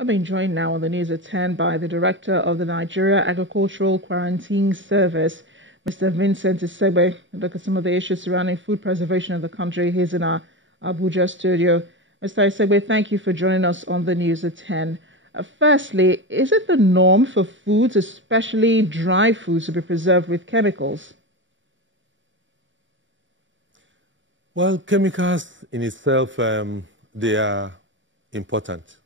I'm being joined now on the news at 10 by the Director of the Nigeria Agricultural Quarantine Service, Mr. Vincent Isegbe. Look at some of the issues surrounding food preservation in the country. He's in our Abuja studio. Mr. Isegbe, thank you for joining us on the news at 10. Firstly, is it the norm for foods, especially dry foods, to be preserved with chemicals? Well, chemicals in itself, they are important.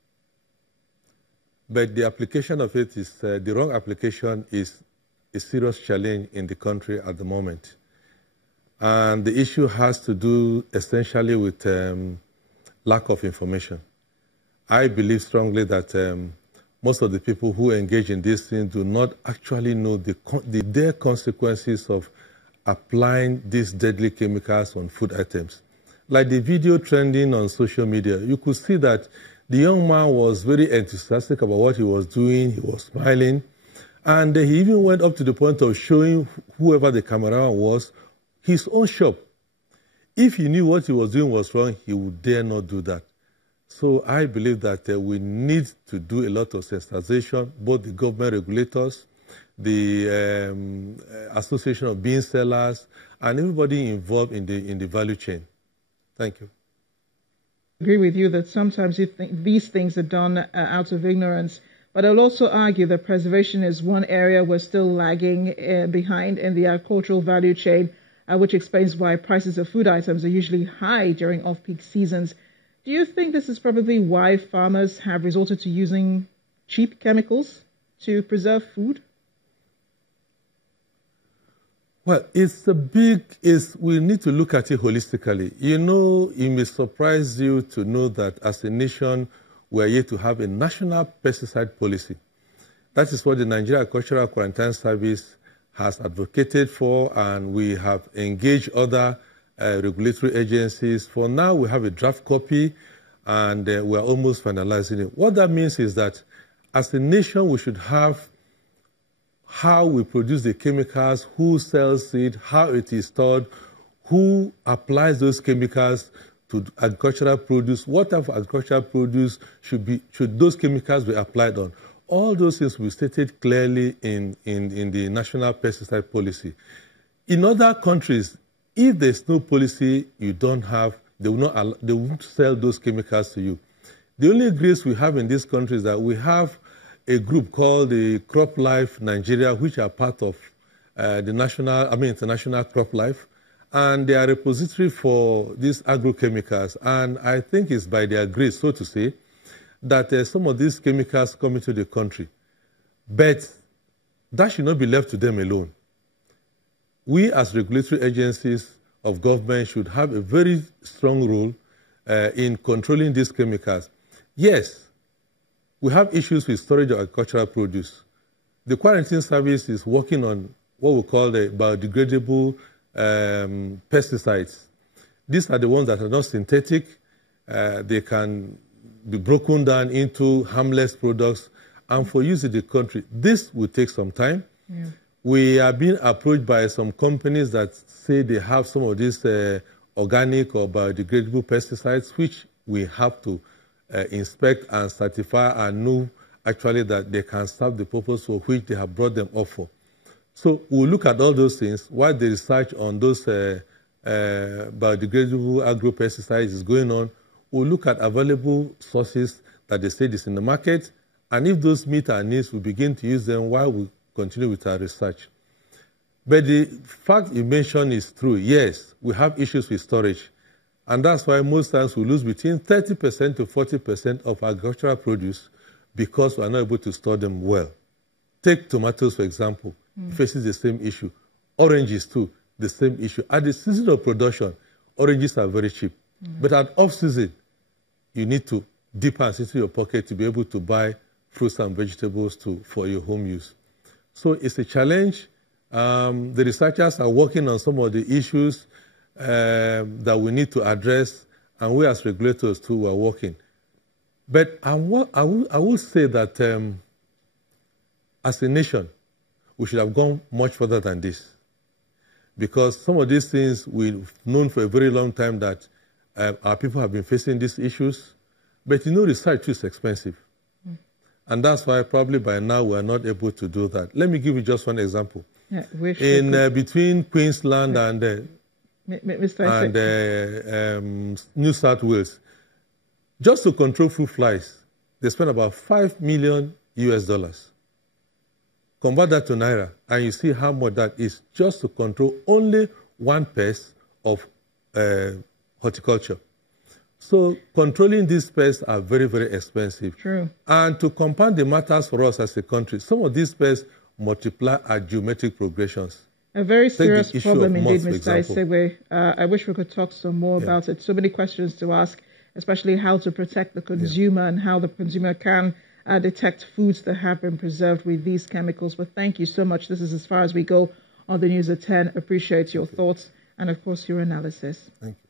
But the application of it is, the wrong application is a serious challenge in the country at the moment. And the issue has to do essentially with lack of information. I believe strongly that most of the people who engage in these things do not actually know their consequences of applying these deadly chemicals on food items. Like the video trending on social media, you could see that the young man was very enthusiastic about what he was doing. He was smiling. And he even went up to the point of showing whoever the cameraman was his own shop. If he knew what he was doing was wrong, he would dare not do that. So I believe that we need to do a lot of sensitization, both the government regulators, the Association of Bean Sellers, and everybody involved in the value chain. Thank you. I agree with you that sometimes these things are done out of ignorance, but I'll also argue that preservation is one area we're still lagging behind in the agricultural value chain, which explains why prices of food items are usually high during off-peak seasons. Do you think this is probably why farmers have resorted to using cheap chemicals to preserve food? Well, we need to look at it holistically. You know, it may surprise you to know that as a nation, we are yet to have a national pesticide policy. That is what the Nigeria Agricultural Quarantine Service has advocated for, and we have engaged other regulatory agencies. For now, we have a draft copy, and we are almost finalizing it. What that means is that as a nation, we should have how we produce the chemicals, who sells it, how it is stored, who applies those chemicals to agricultural produce, what type of agricultural produce should those chemicals be applied on. All those things will be stated clearly in the national pesticide policy. In other countries, if there's no policy, they won't sell those chemicals to you. The only grace we have in this country is that we have a group called the Crop Life Nigeria, which are part of International Crop Life, and they are a repository for these agrochemicals. And I think it's by their grace, so to say, that some of these chemicals come into the country. But that should not be left to them alone. We, as regulatory agencies of government, should have a very strong role in controlling these chemicals. Yes, we have issues with storage of agricultural produce. The quarantine service is working on what we call the biodegradable pesticides. These are the ones that are not synthetic. They can be broken down into harmless products and for use in the country. This will take some time. Yeah. We are being approached by some companies that say they have some of these organic or biodegradable pesticides, which we have to inspect and certify and know actually that they can serve the purpose for which they have brought them up for. So we'll look at all those things while the research on those biodegradable agro-pesticides is going on. We'll look at available sources that they say is in the market, and if those meet our needs, we'll begin to use them while we continue with our research. But the fact you mentioned is true. Yes, we have issues with storage. And that's why most times we lose between 30% to 40% of agricultural produce because we are not able to store them well. Take tomatoes, for example. It faces the same issue. Oranges, too, the same issue. At the season of production, oranges are very cheap. But at off-season, you need to dip and sit in your pocket to be able to buy fruits and vegetables for your home use. So it's a challenge. The researchers are working on some of the issues that we need to address, and we as regulators too are working. But I will say that as a nation, we should have gone much further than this. Because some of these things we've known for a very long time that our people have been facing these issues. But you know, research is expensive. And that's why probably by now we are not able to do that. Let me give you just one example. Yeah, between Queensland and New South Wales, just to control fruit flies, they spend about $5 million US. Convert that to Naira, and you see how much that is just to control only one pest of horticulture. So controlling these pests are very, very expensive. True. And to compound the matters for us as a country, some of these pests multiply at geometric progressions. A very serious problem indeed, Mr. Isegbe. I wish we could talk some more about it. So many questions to ask, especially how to protect the consumer and how the consumer can detect foods that have been preserved with these chemicals. But thank you so much. This is as far as we go on the News at 10. Appreciate your thoughts and, of course, your analysis. Thank you.